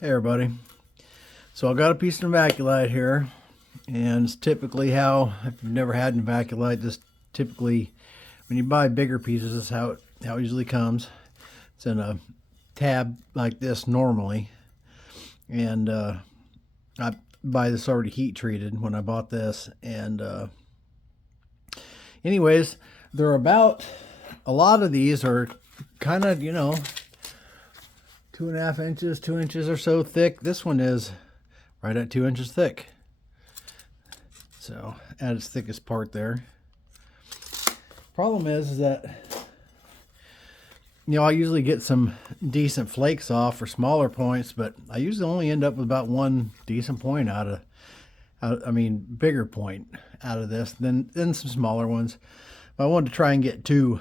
Hey everybody. So I got a piece of novaculite here, and it's typically how, if you've never had novaculite, just typically when you buy bigger pieces, this is how it usually comes. It's in a tab like this normally, and I buy this already heat treated when I bought this. And anyways, they're about, a lot of these are kind of, 2.5 inches, 2 inches or so thick. This one is right at 2 inches thick. So at its thickest part there. Problem is that, I usually get some decent flakes off for smaller points, but I usually only end up with about one decent point bigger point out of this than some smaller ones. But I wanted to try and get two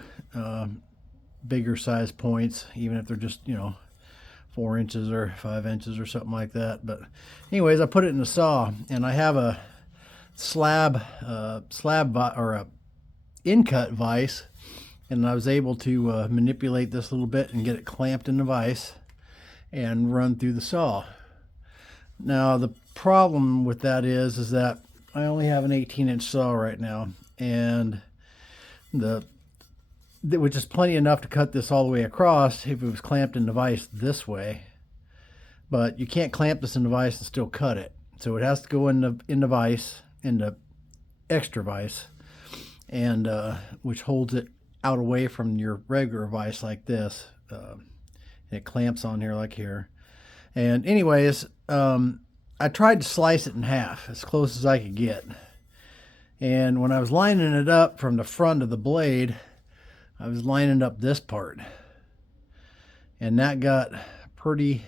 bigger size points, even if they're just, 4 inches or 5 inches or something like that. But anyways, I put it in the saw, and I have a slab or a in-cut vise, and I was able to manipulate this a little bit and get it clamped in the vise and run through the saw. Now the problem with that is that I only have an 18-inch saw right now, and which is plenty enough to cut this all the way across if it was clamped in the vise this way. But you can't clamp this in the vise and still cut it. So it has to go in the vise, in the extra vise, and which holds it out away from your regular vise like this. And it clamps on here like here. And anyways, I tried to slice it in half as close as I could get. And when I was lining it up from the front of the blade, I was lining up this part, and that got pretty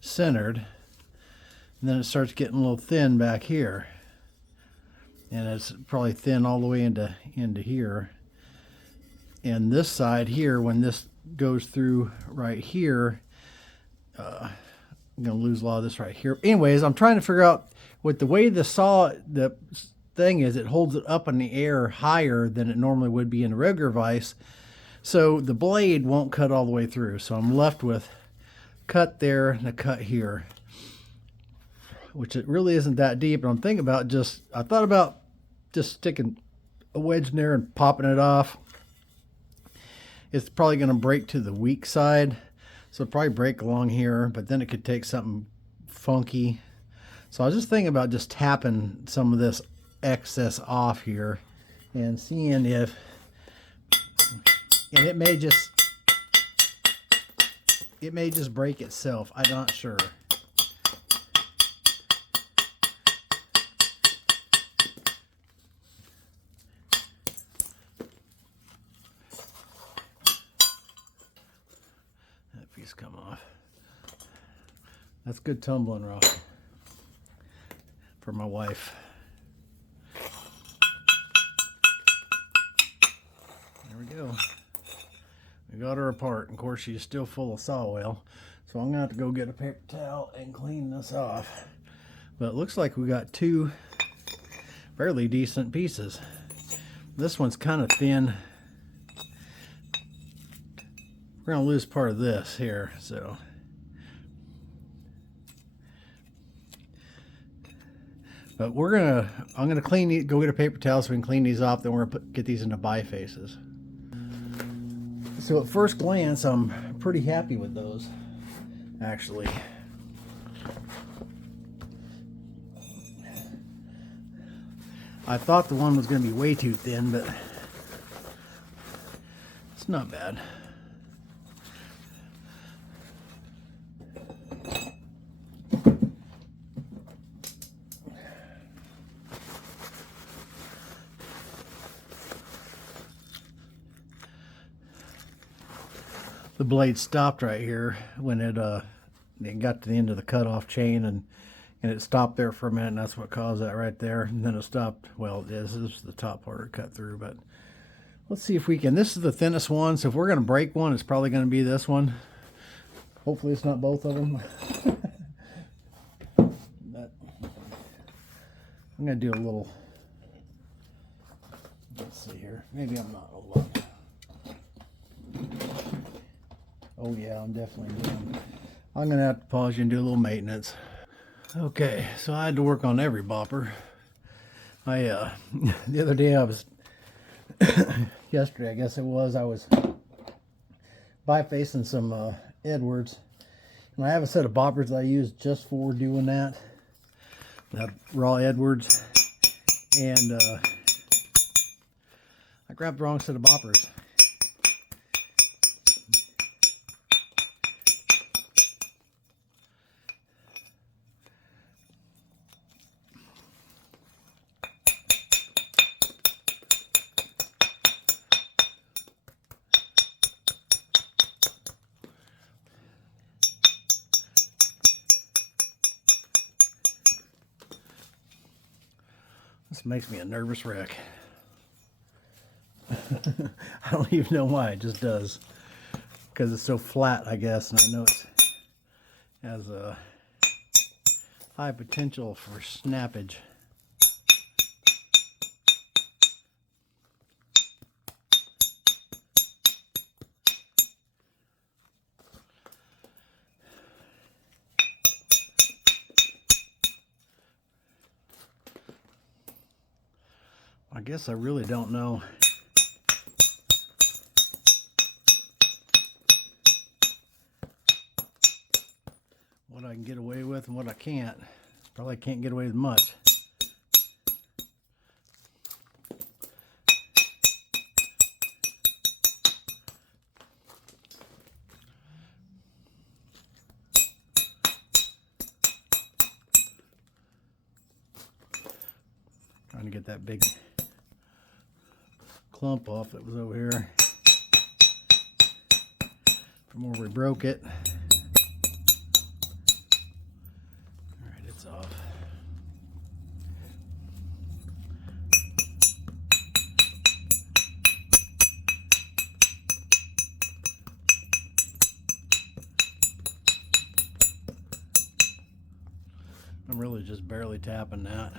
centered, and then it starts getting a little thin back here, and it's probably thin all the way into here. And this side here, when this goes through right here, I'm gonna lose a lot of this right here. Anyways, I'm trying to figure out, with the way the thing is, it holds it up in the air higher than it normally would be in a regular vise, so the blade won't cut all the way through. So I'm left with cut there and a cut here, which it really isn't that deep. And I'm thinking about I thought about just sticking a wedge in there and popping it off. It's probably going to break to the weak side, so it'll probably break along here, but then it could take something funky. So I was just thinking about just tapping some of this excess off here and seeing if, and it may just break itself. I'm not sure. That piece come off. That's good tumbling rock for my wife. There we go. We got her apart. Of course, she's still full of saw oil, so I'm gonna have to go get a paper towel and clean this off. But it looks like we got two fairly decent pieces. This one's kind of thin. We're gonna lose part of this here, so. But I'm gonna clean these, go get a paper towel so we can clean these off, then we're gonna get these into bifaces. So at first glance, I'm pretty happy with those, actually. I thought the one was going to be way too thin, but it's not bad. The blade stopped right here when it got to the end of the cutoff chain, and it stopped there for a minute, and that's what caused that right there. And then it stopped. Well, this is the top part it cut through, but let's see if we can. This is the thinnest one, so if we're going to break one, it's probably going to be this one. Hopefully it's not both of them. But I'm going to do a little, let's see here. Maybe I'm not. Hold on. Oh yeah, I'm definitely doing I'm gonna have to pause you and do a little maintenance. Okay, so I had to work on every bopper. I the other day I was yesterday I guess it was, I was bifacing some Edwards, and I have a set of boppers that I use just for doing that raw Edwards, and I grabbed the wrong set of boppers. This makes me a nervous wreck. I don't even know why, it just does. Because it's so flat, I guess, and I know it has a high potential for snappage. I guess I really don't know what I can get away with and what I can't. Probably can't get away with much. Trying to get that big clump off that was over here from where we broke it. Alright, it's off. I'm really just barely tapping that.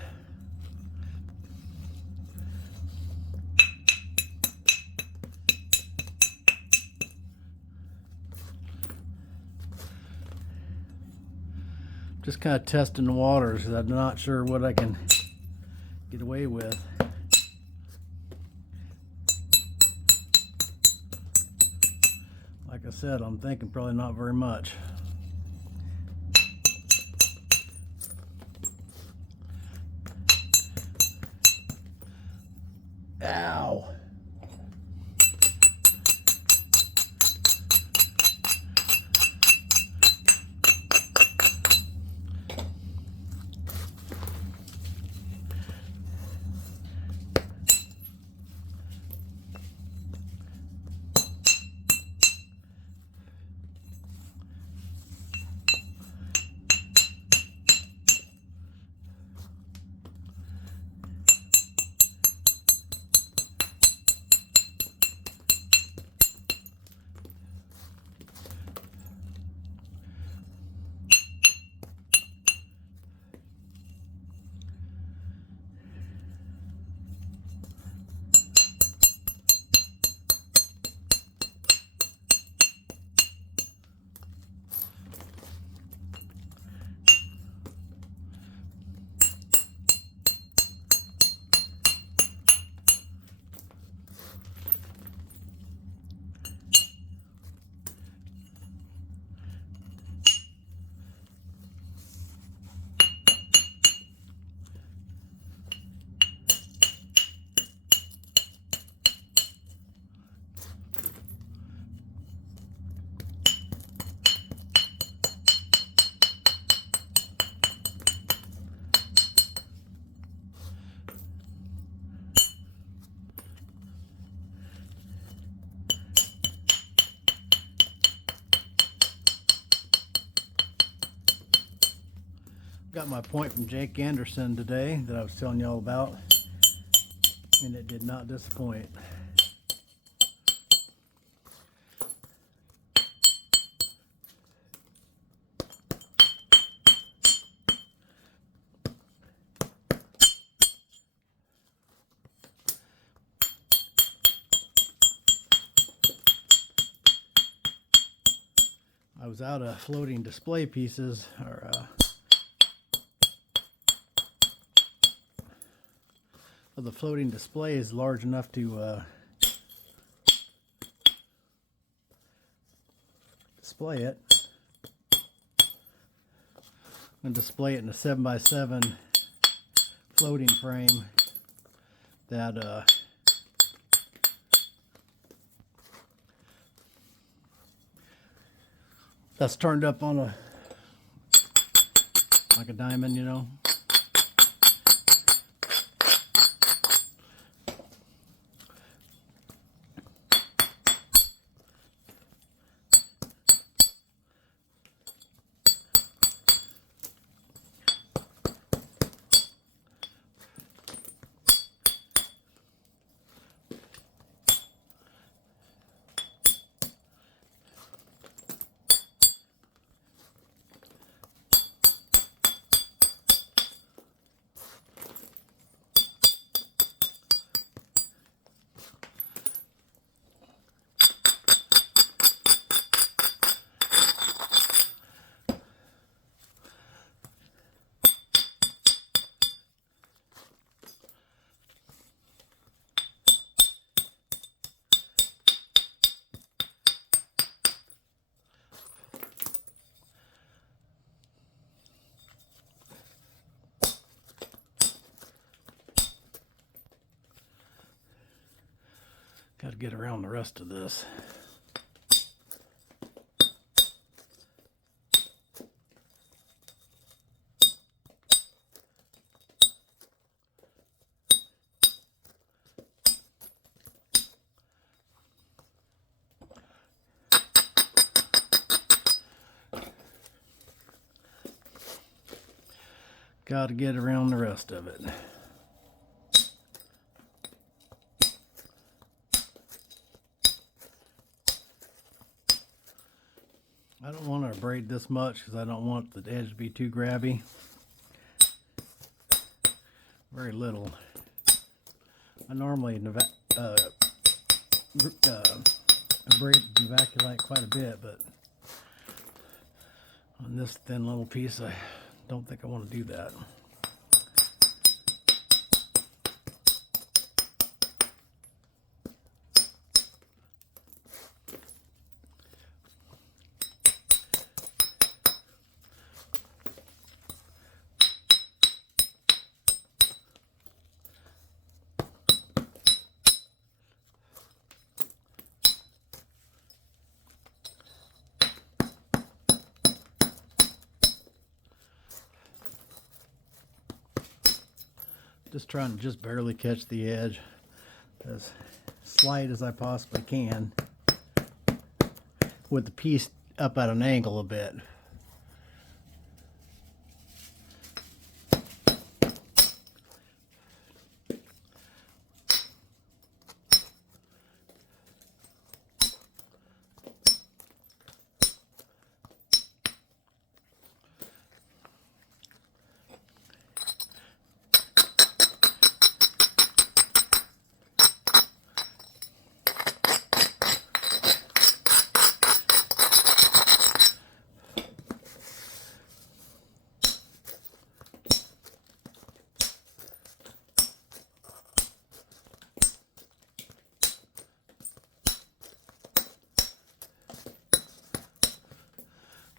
Just kind of testing the waters because I'm not sure what I can get away with. Like I said, I'm thinking probably not very much. Ow. Got my point from Jake Anderson today that I was telling you all about, and it did not disappoint. I was out of floating display pieces, or the floating display is large enough to display it. I'm going to display it in a 7x7 floating frame that that's turned up on a like a diamond, you know. Got to get around the rest of this. Got to get around the rest of it. I don't want to braid this much because I don't want the edge to be too grabby. Very little. I normally braid novaculite quite a bit, but on this thin little piece, I don't think I want to do that. Just trying to just barely catch the edge, as slight as I possibly can, with the piece up at an angle a bit.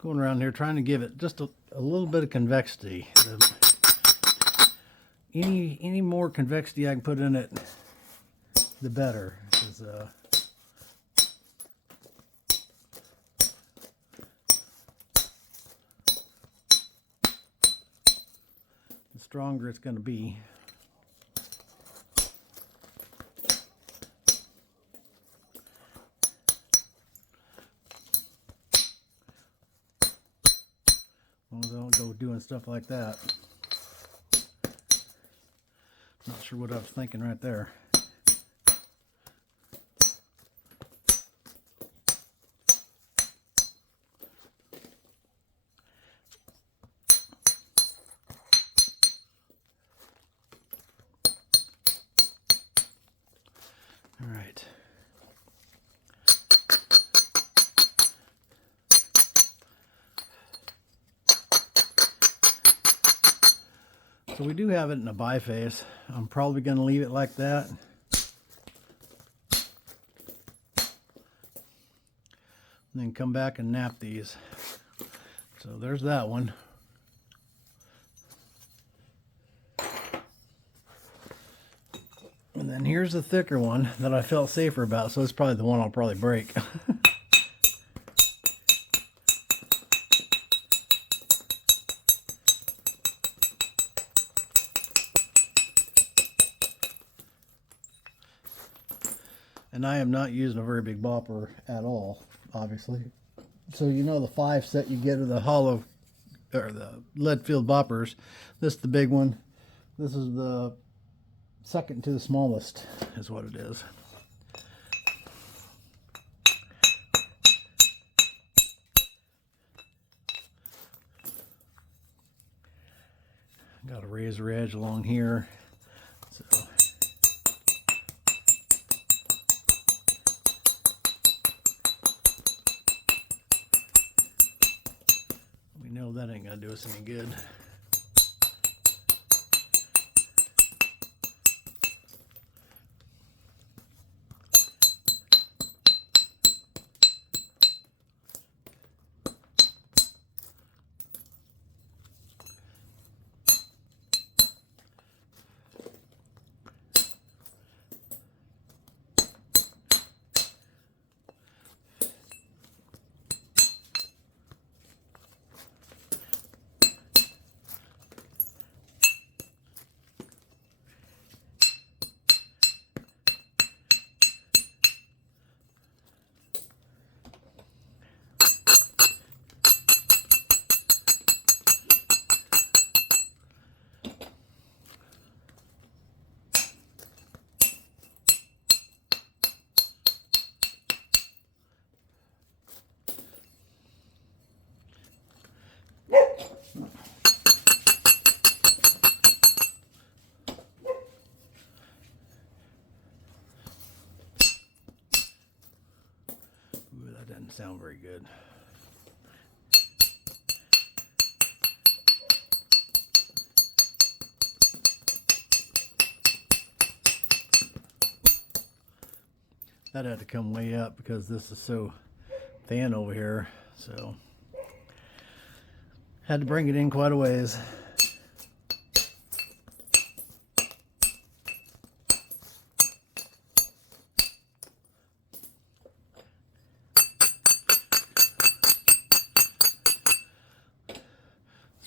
Going around here trying to give it just a little bit of convexity. Any more convexity I can put in it, the better. 'Cause, the stronger it's going to be. As long as I don't go doing stuff like that. Not sure what I was thinking right there. All right. So we do have it in a biface. I'm probably going to leave it like that. And then come back and knap these. So there's that one. And then here's the thicker one that I felt safer about, so it's probably the one I'll probably break. And I am not using a very big bopper at all, obviously. So you know the 5 set you get of the hollow, or the lead-filled boppers. This is the big one. This is the second to the smallest, is what it is. Got a razor edge along here. So we know that ain't gonna do us any good. Doesn't sound very good. That had to come way up because this is so thin over here, so had to bring it in quite a ways.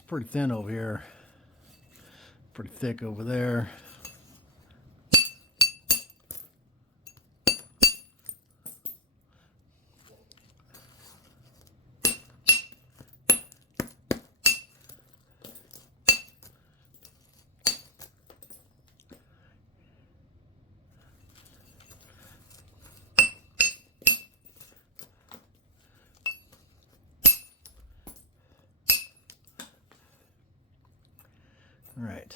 Pretty thin over here, pretty thick over there. All right.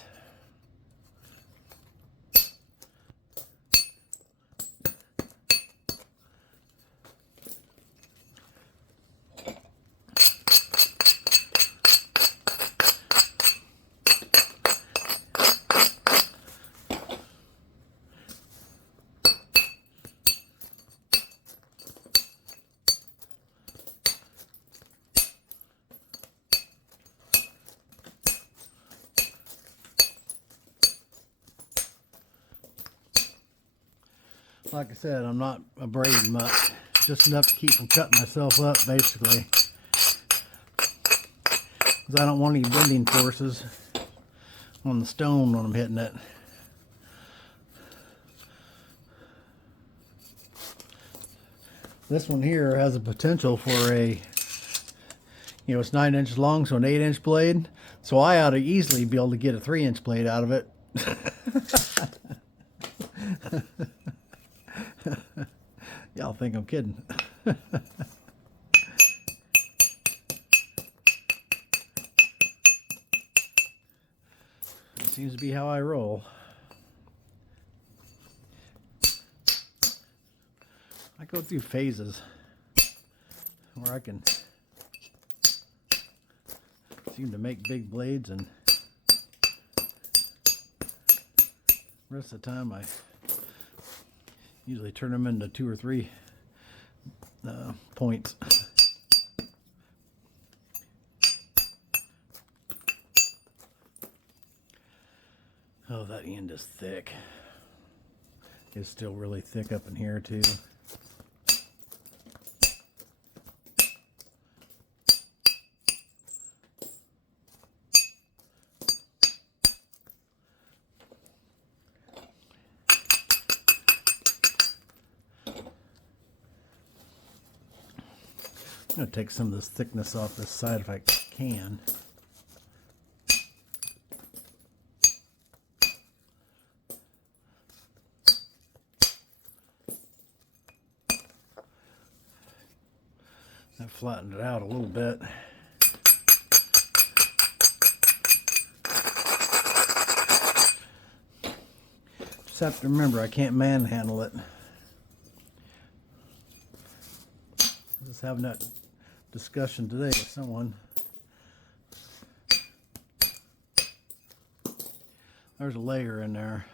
Like I said, I'm not abrading much, just enough to keep from cutting myself up, basically. Because I don't want any bending forces on the stone when I'm hitting it. This one here has a potential for a, you know, it's 9 inches long, so an 8-inch blade. So I ought to easily be able to get a 3-inch blade out of it. Y'all think I'm kidding. Seems to be how I roll. I go through phases where I can seem to make big blades and rest of the time I usually turn them into 2 or 3 points. Oh, that end is thick. It's still really thick up in here too. I'm going to take some of this thickness off this side if I can. I flattened it out a little bit. Just have to remember I can't manhandle it. Just having that discussion today with someone. There's a layer in there.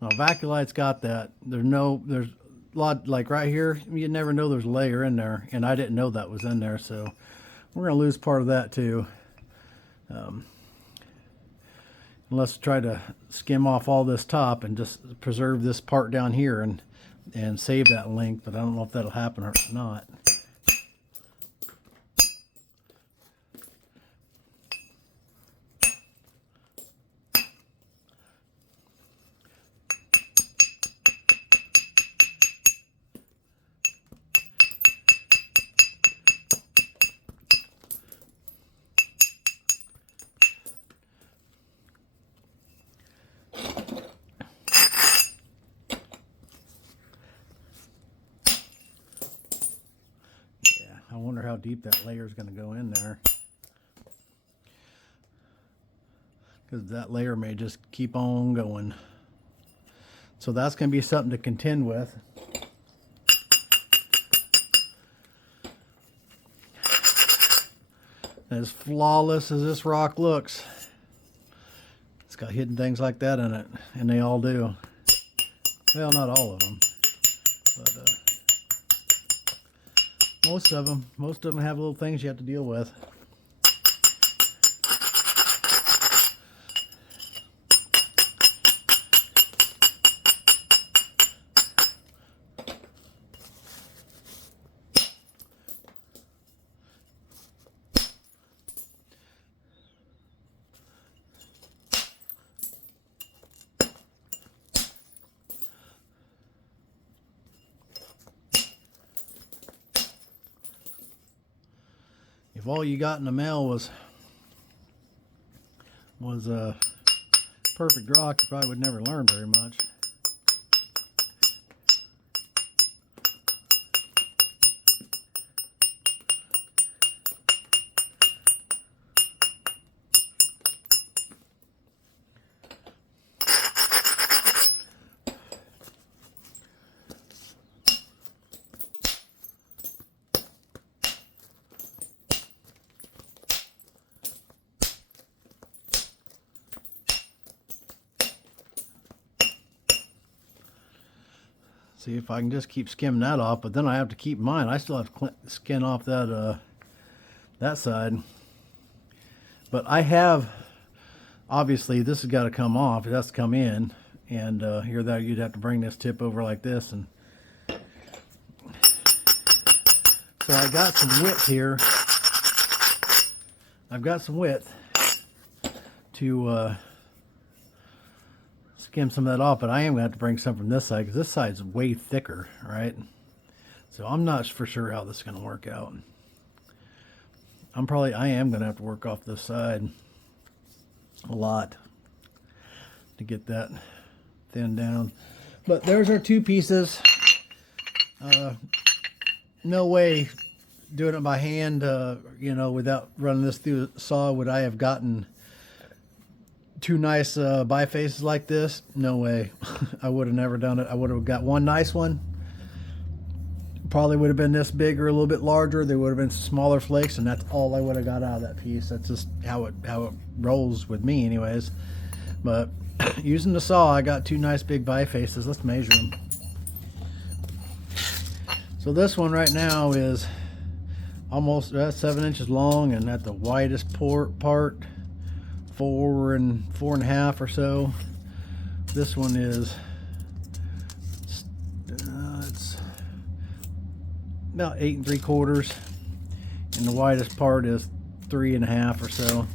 Now vaculite's got that. There's a lot, like right here, you never know there's a layer in there, and I didn't know that was in there, so we're gonna lose part of that too. Let's try to skim off all this top and just preserve this part down here and save that length, but I don't know if that'll happen or not. I wonder how deep that layer is going to go in there, because that layer may just keep on going. So that's going to be something to contend with. As flawless as this rock looks, it's got hidden things like that in it, and they all do. Well, not all of them, but most of them have little things you have to deal with. If all you got in the mail was a perfect rock, you probably would never learn very much. See if I can just keep skimming that off, but then I have to keep mine. I still have to skin off that that side. But I have, obviously this has got to come off. It has to come in, and here that you'd have to bring this tip over like this, and so I got some width here. I've got some width to skim some of that off, but I am going to have to bring some from this side because this side's way thicker, right? So I'm not for sure how this is going to work out. I am going to have to work off this side a lot to get that thinned down. But there's our two pieces. No way doing it by hand, you know, without running this through the saw would I have gotten two nice bifaces like this. No way. I would have never done it. I would have got one nice one. Probably would have been this big or a little bit larger. There would have been smaller flakes, and that's all I would have got out of that piece. That's just how it rolls with me anyways. But using the saw, I got two nice big bifaces. Let's measure them. So this one right now is almost 7 inches long, and at the widest part, 4.5 or so. This one is it's about 8 3/4, and the widest part is 3.5 or so.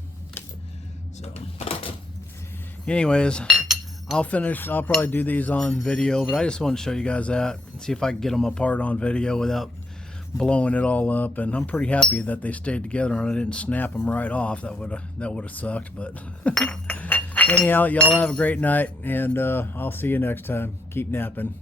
So anyways, I'll probably do these on video, but I just want to show you guys that and see if I can get them apart on video without blowing it all up. And I'm pretty happy that they stayed together and I didn't snap them right off. That would have sucked, but anyhow, y'all have a great night, and I'll see you next time. Keep napping.